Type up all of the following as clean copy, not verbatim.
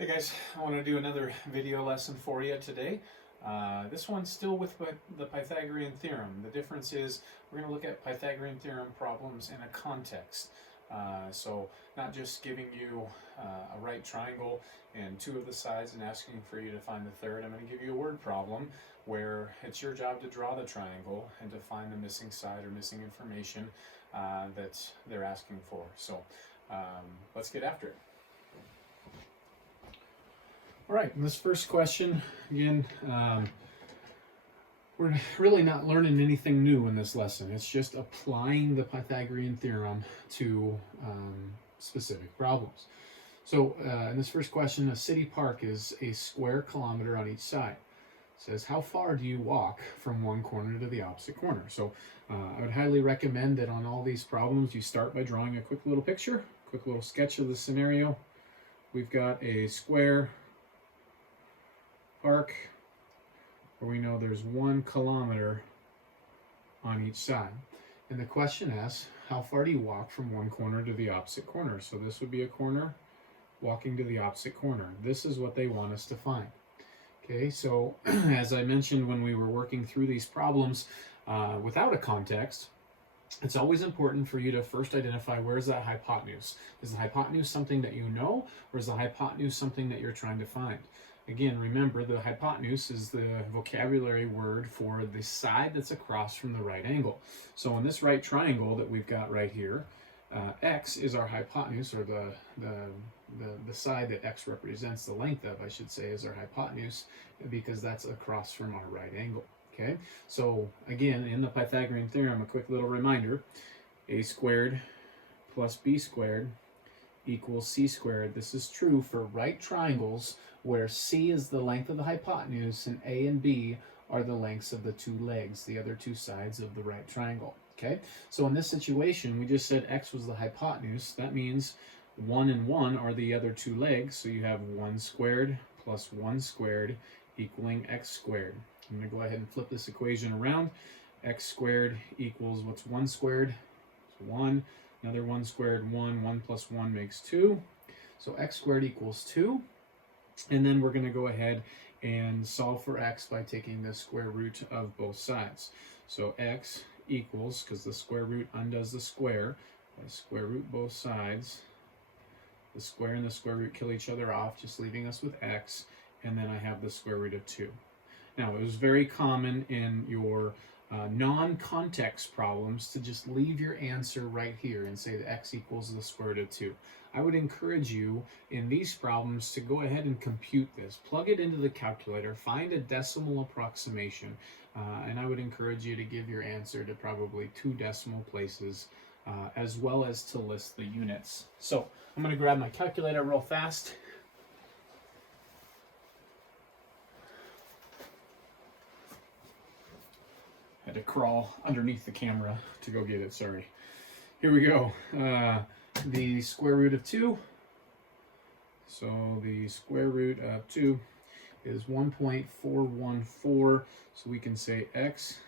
Hey guys, I want to do another video lesson for you today. This one's still with the Pythagorean Theorem. The difference is we're going to look at Pythagorean Theorem problems in a context. So not just giving you a right triangle and two of the sides and asking for you to find the third. I'm going to give you a word problem where it's your job to draw the triangle and to find the missing side or missing information that they're asking for. So let's get after it. All right, in this first question, again, we're really not learning anything new in this lesson. It's just applying the Pythagorean theorem to specific problems. So in this first question, a city park is a square kilometer on each side. It says, how far do you walk from one corner to the opposite corner? So I would highly recommend that on all these problems, you start by drawing a quick little picture, quick little sketch of the scenario. We've got a square park where we know there's 1 kilometer on each side. And the question asks, how far do you walk from one corner to the opposite corner? So this would be a corner walking to the opposite corner. This is what they want us to find. Okay, so as I mentioned when we were working through these problems without a context, it's always important for you to first identify where's that hypotenuse. Is the hypotenuse something that you know, or is the hypotenuse something that you're trying to find? Again, remember, the hypotenuse is the vocabulary word for the side that's across from the right angle. So in this right triangle that we've got right here, x is our hypotenuse, or the side that x represents, the length of, I should say, is our hypotenuse, because that's across from our right angle. Okay, so again, in the Pythagorean theorem, a quick little reminder, a squared plus b squared equals c squared. This is true for right triangles where c is the length of the hypotenuse and a and b are the lengths of the two legs, the other two sides of the right triangle. Okay, so in this situation, we just said x was the hypotenuse. That means 1 and 1 are the other two legs, so you have 1 squared plus 1 squared equaling x squared. I'm going to go ahead and flip this equation around. X squared equals, what's 1 squared? It's 1. Another 1 squared, 1. 1 plus 1 makes 2. So x squared equals 2. And then we're going to go ahead and solve for x by taking the square root of both sides. So x equals, because the square root undoes the square, I square root both sides. The square and the square root kill each other off, just leaving us with x. And then I have the square root of 2. Now, it was very common in your non-context problems to just leave your answer right here and say that x equals the square root of 2. I would encourage you in these problems to go ahead and compute this. Plug it into the calculator, find a decimal approximation, and I would encourage you to give your answer to probably 2 decimal places, as well as to list the units. So I'm going to grab my calculator real fast. Had to crawl underneath the camera to go get it, sorry. Here we go. The square root of 2. So the square root of 2 is 1.414. So we can say x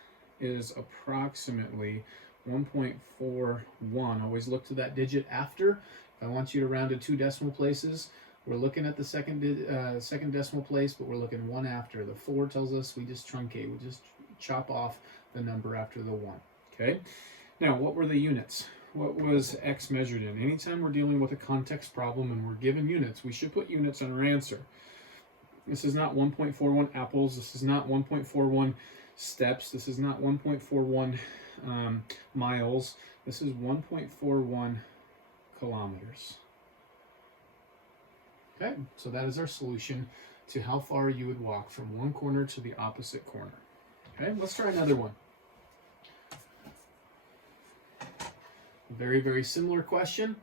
is approximately 1.41. Always look to that digit after. If I want you to round to 2 decimal places, we're looking at the second decimal place, but we're looking 1 after. The 4 tells us we just truncate. We just chop off the number after the 1. Okay. Now, what were the units? What was x measured in? Anytime we're dealing with a context problem and we're given units, we should put units on our answer. This is not 1.41 apples. This is not 1.41 steps. This is not 1.41 miles. This is 1.41 kilometers. Okay, so that is our solution to how far you would walk from one corner to the opposite corner. Okay, let's try another one. Very, very similar question.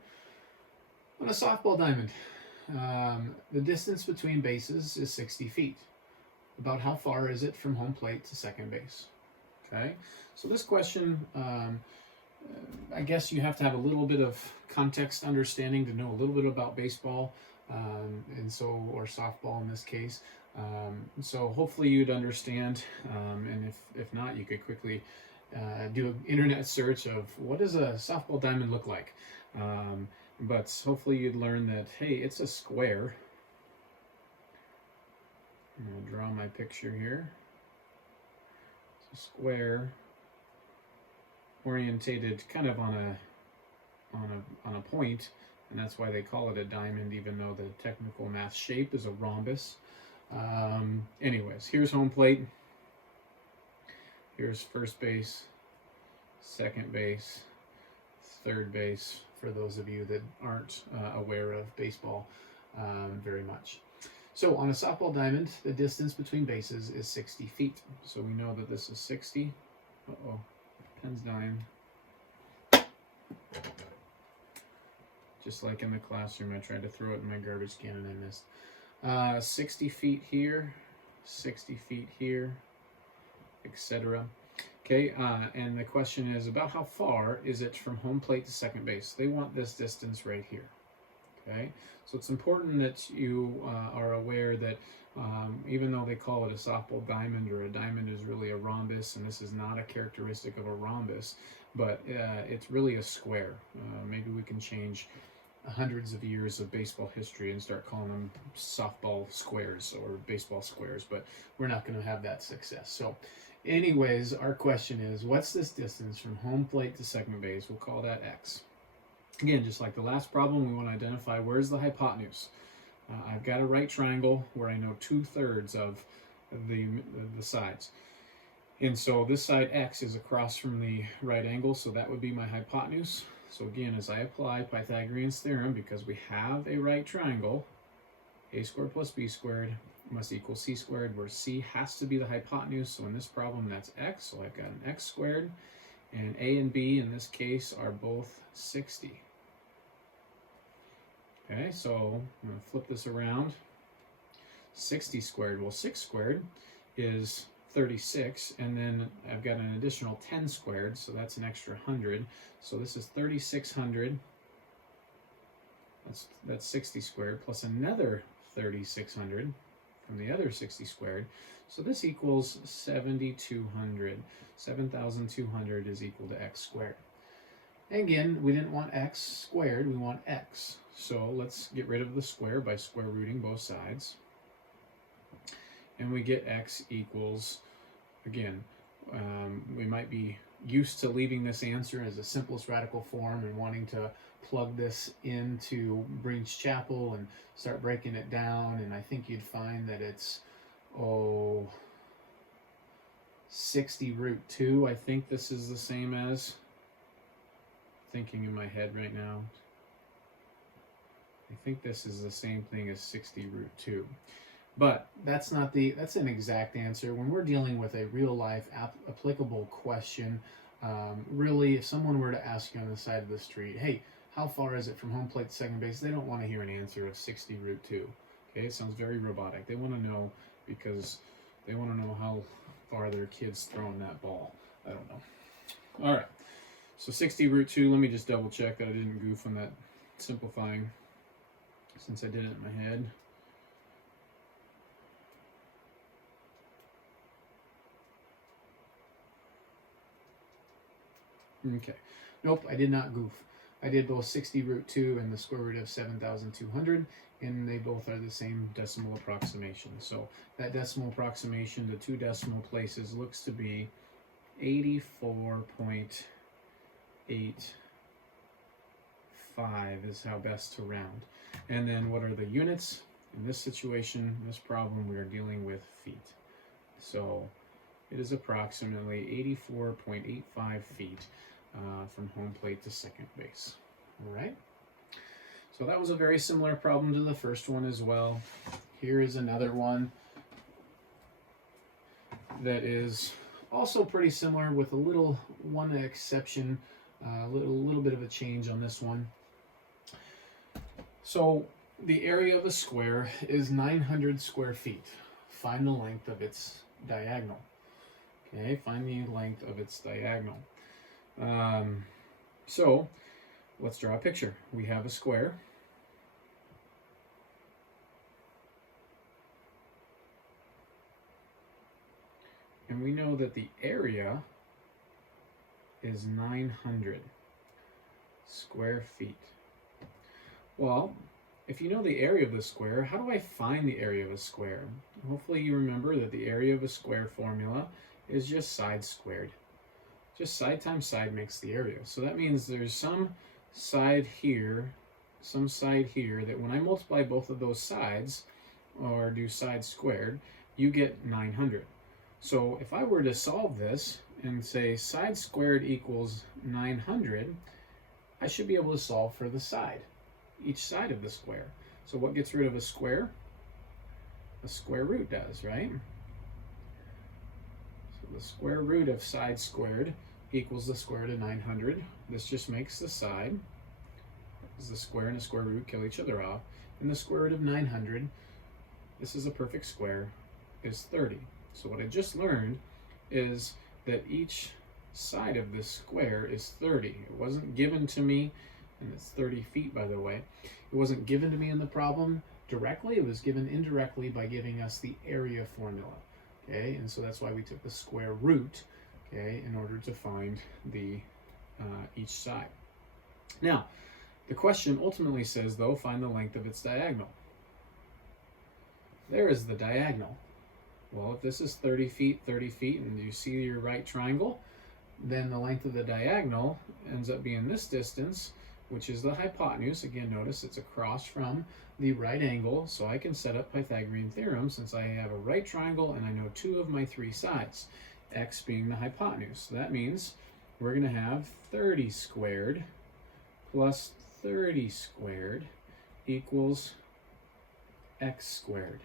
On a softball diamond, the distance between bases is 60 feet. About how far is it from home plate to second base? Okay, so this question, I guess you have to have a little bit of context understanding to know a little bit about baseball, or softball in this case. So hopefully you'd understand, and if not, you could quickly do an internet search of what does a softball diamond look like. But hopefully you'd learn that, hey, it's a square I'm going to draw my picture here. It's a square orientated kind of on a point, and that's why they call it a diamond, even though the technical math shape is a rhombus. Anyways, here's home plate. Here's first base, second base, third base, for those of you that aren't aware of baseball very much. So on a softball diamond, the distance between bases is 60 feet. So we know that this is 60. Uh-oh, pen's dying. Just like in the classroom, I tried to throw it in my garbage can and I missed. 60 feet here, 60 feet here, etc. Okay, and the question is about how far is it from home plate to second base? They want this distance right here. Okay, so it's important that you are aware that even though they call it a softball diamond, or a diamond is really a rhombus, and this is not a characteristic of a rhombus, but it's really a square. Maybe we can change hundreds of years of baseball history and start calling them softball squares or baseball squares, but we're not going to have that success. So anyways, our question is, what's this distance from home plate to second base? We'll call that x. Again, just like the last problem, we want to identify where's the hypotenuse. I've got a right triangle where I know 2/3 of the sides. And so this side x is across from the right angle, so that would be my hypotenuse. So again, as I apply Pythagorean's theorem, because we have a right triangle, a squared plus b squared must equal c squared, where c has to be the hypotenuse. So in this problem, that's x. So I've got an x squared, and a and b in this case are both 60. Okay, so I'm going to flip this around. 60 squared, well, 6 squared is 36, and then I've got an additional 10 squared, so that's an extra 100. So this is 3,600. That's 60 squared, plus another 3,600 from the other 60 squared. So this equals 7,200. 7,200 is equal to x squared. And again, we didn't want x squared, we want x. So let's get rid of the square by square rooting both sides. And we get x equals, again, we might be used to leaving this answer as a simplest radical form and wanting to plug this into Breach Chapel and start breaking it down, and I think you'd find that it's 60 root 2. I think this is the same as, thinking in my head right now, I think this is the same thing as 60 root 2. But that's not that's an exact answer. When we're dealing with a real life applicable question, really, if someone were to ask you on the side of the street, hey, how far is it from home plate to second base? They don't want to hear an answer of 60 root 2. Okay, it sounds very robotic. They want to know, because they want to know how far their kid's throwing that ball. I don't know. All right, so 60 root 2, let me just double check that I didn't goof on that simplifying, since I did it in my head. Okay, nope, I did not goof. I did both 60 root 2 and the square root of 7,200, and they both are the same decimal approximation. So that decimal approximation to 2 decimal places looks to be 84.85 is how best to round. And then what are the units? In this situation, in this problem, we are dealing with feet. So it is approximately 84.85 feet from home plate to second base. All right. So that was a very similar problem to the first one as well. Here is another one that is also pretty similar, with one exception, a little bit of a change on this one. So the area of a square is 900 square feet. Find the length of its diagonal. Okay, find the length of its diagonal. So let's draw a picture. We have a square. And we know that the area is 900 square feet. Well, if you know the area of the square, how do I find the area of a square? Hopefully you remember that the area of a square formula is just side squared. Just side times side makes the area. So that means there's some side here that when I multiply both of those sides, or do side squared, you get 900. So if I were to solve this and say side squared equals 900, I should be able to solve for the side, each side of the square. So what gets rid of a square? A square root does, right? So the square root of side squared equals the square root of 900. This just makes the side, because the square and the square root kill each other off. And the square root of 900, this is a perfect square, is 30. So what I just learned is that each side of this square is 30. It wasn't given to me, and it's 30 feet by the way. It wasn't given to me in the problem directly, it was given indirectly by giving us the area formula. Okay, and so that's why we took the square root, okay, in order to find the each side. Now, the question ultimately says, though, find the length of its diagonal. There is the diagonal. Well, if this is 30 feet, and you see your right triangle, then the length of the diagonal ends up being this distance, which is the hypotenuse. Again, notice it's across from the right angle, so I can set up Pythagorean theorem since I have a right triangle and I know two of my three sides, x being the hypotenuse. So that means we're going to have 30 squared plus 30 squared equals x squared.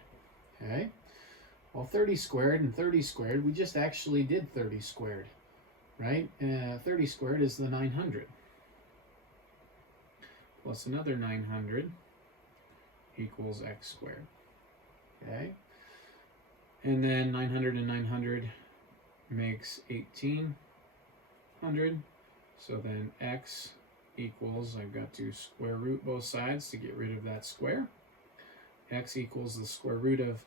Okay? Well, 30 squared and 30 squared, we just actually did 30 squared, right? 30 squared is the 900. Plus another 900 equals x squared. Okay? And then 900 and 900 makes 1800. So then x equals, I've got to square root both sides to get rid of that square. X equals the square root of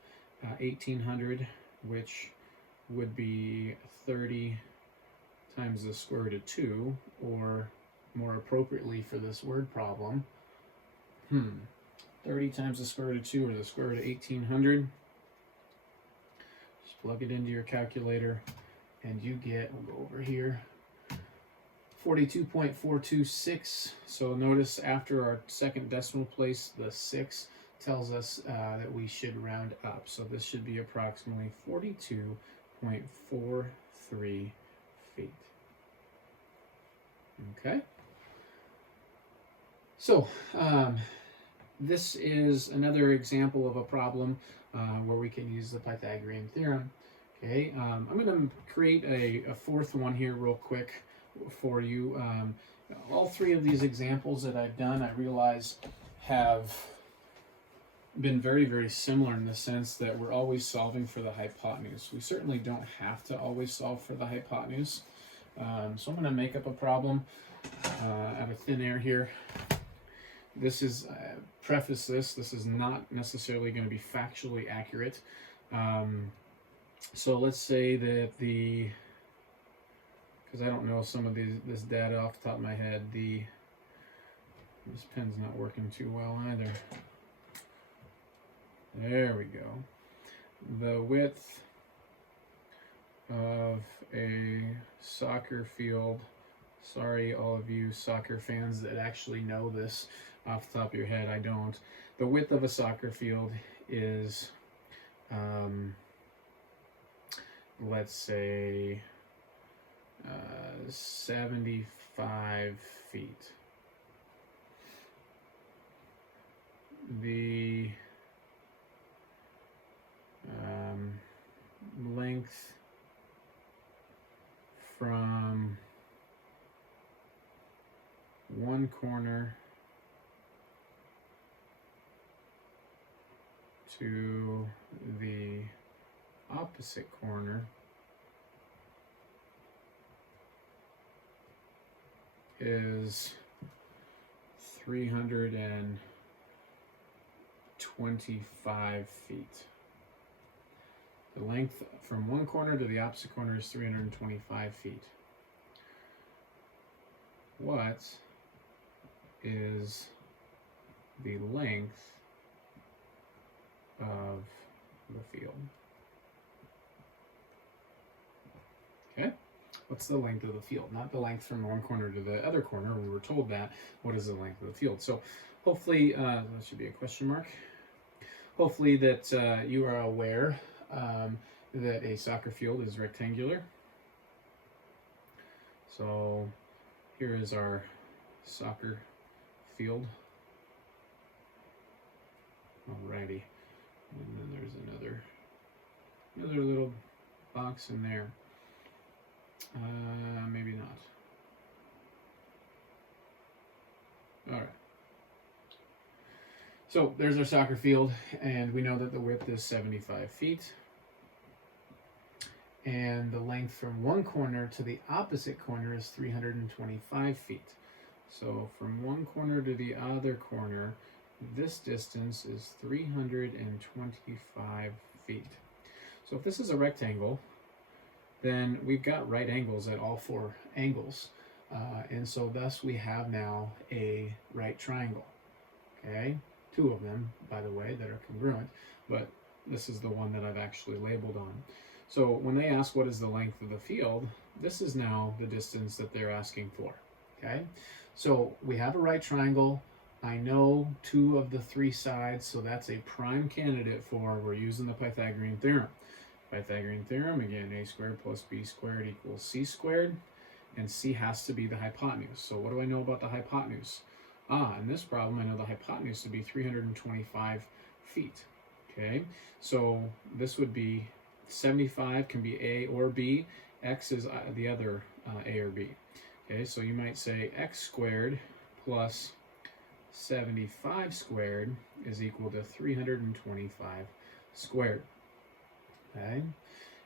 1800, which would be 30 times the square root of 2, or more appropriately for this word problem, 30 times the square root of 2, or the square root of 1800. Just plug it into your calculator and you get, we'll go over here, 42.426. So notice after our second decimal place, the 6 tells us that we should round up. So this should be approximately 42.43 feet. Okay. So this is another example of a problem where we can use the Pythagorean theorem. Okay, I'm going to create a fourth one here real quick for you. All three of these examples that I've done, I realize, have been very, very similar in the sense that we're always solving for the hypotenuse. We certainly don't have to always solve for the hypotenuse. So I'm going to make up a problem out of thin air here. This is, preface this is not necessarily going to be factually accurate. So let's say that because I don't know some of this data off the top of my head, this pen's not working too well either. There we go. The width of a soccer field, sorry all of you soccer fans that actually know this off the top of your head, I don't. The width of a soccer field is, let's say, 75 feet. The length from one corner to the opposite corner is 325 feet. The length from one corner to the opposite corner is 325 feet. What is the length of the field. Okay? What's the length of the field? Not the length from one corner to the other corner. We were told that. What is the length of the field? So hopefully, that should be a question mark. Hopefully that you are aware that a soccer field is rectangular. So here is our soccer field. Alrighty. And then there's another little box in there. Maybe not. All right. So there's our soccer field, and we know that the width is 75 feet. And the length from one corner to the opposite corner is 325 feet. So from one corner to the other corner, this distance is 325 feet. So if this is a rectangle, then we've got right angles at all four angles. And so thus we have now a right triangle. Okay, two of them, by the way, that are congruent, but this is the one that I've actually labeled on. So when they ask what is the length of the field, this is now the distance that they're asking for. Okay, so we have a right triangle. I know two of the three sides, so that's a prime candidate for, we're using the Pythagorean Theorem. Pythagorean Theorem, again, a squared plus b squared equals c squared, and c has to be the hypotenuse. So what do I know about the hypotenuse? In this problem, I know the hypotenuse to be 325 feet. Okay, so this would be 75, can be a or b, x is the other a or b. Okay, so you might say x squared plus 75 squared is equal to 325 squared. Okay,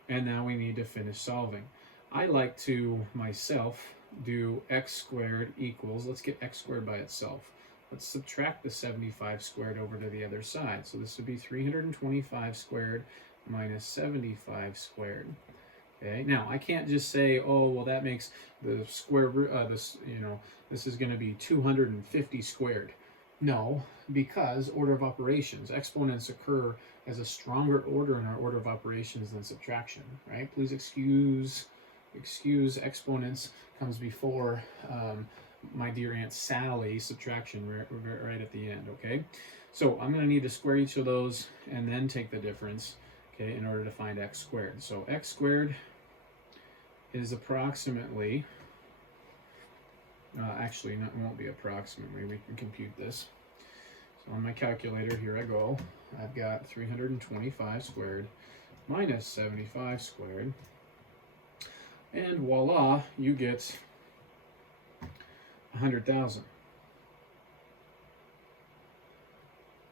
and now we need to finish solving. I like to myself do x squared equals, let's get x squared by itself. Let's subtract the 75 squared over to the other side. So this would be 325 squared minus 75 squared. Okay, now I can't just say, oh, well, that makes the square root, this is going to be 250 squared. No, because order of operations, exponents occur as a stronger order in our order of operations than subtraction, right? Please excuse exponents comes before my dear Aunt Sally subtraction right at the end, okay? So I'm going to need to square each of those and then take the difference, okay, in order to find x squared. So x squared is approximately, actually, it won't be approximately, we can compute this. So on my calculator, here I go. I've got 325 squared minus 75 squared. And voila, you get 100,000.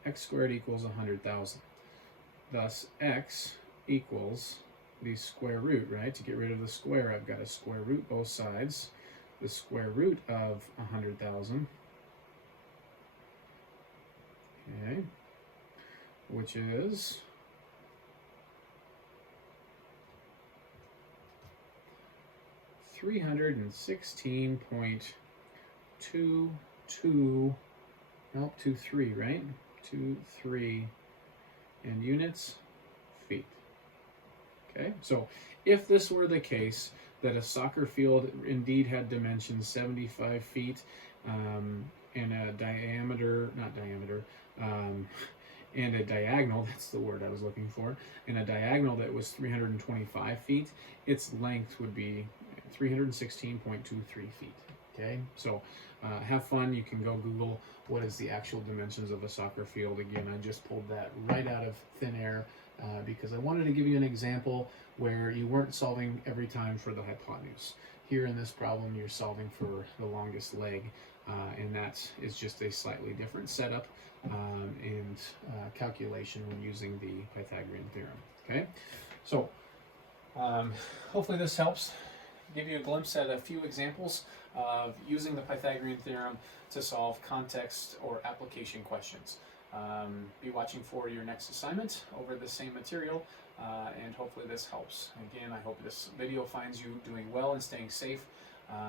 X squared equals 100,000. Thus, x equals the square root, right? To get rid of the square, I've got to square root both sides. The square root of 100,000, okay, which is 316.23, right? 23 in units feet. Okay, so if this were the case, that a soccer field indeed had dimensions 75 feet and a and a diagonal, that's the word I was looking for, and a diagonal that was 325 feet, its length would be 316.23 feet. Okay, so have fun. You can go Google what is the actual dimensions of a soccer field. Again, I just pulled that right out of thin air because I wanted to give you an example where you weren't solving every time for the hypotenuse. Here in this problem, you're solving for the longest leg, and that is just a slightly different setup and calculation when using the Pythagorean Theorem. Okay, so hopefully this helps give you a glimpse at a few examples of using the Pythagorean Theorem to solve context or application questions. Be watching for your next assignment over the same material, and hopefully this helps. Again, I hope this video finds you doing well and staying safe,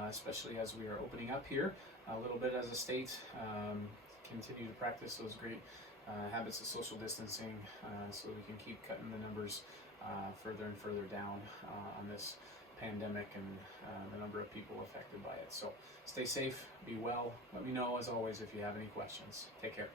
especially as we are opening up here a little bit as a state. continue to practice those great habits of social distancing so we can keep cutting the numbers further and further down on this pandemic and the number of people affected by it. So stay safe, be well. Let me know as always if you have any questions. Take care.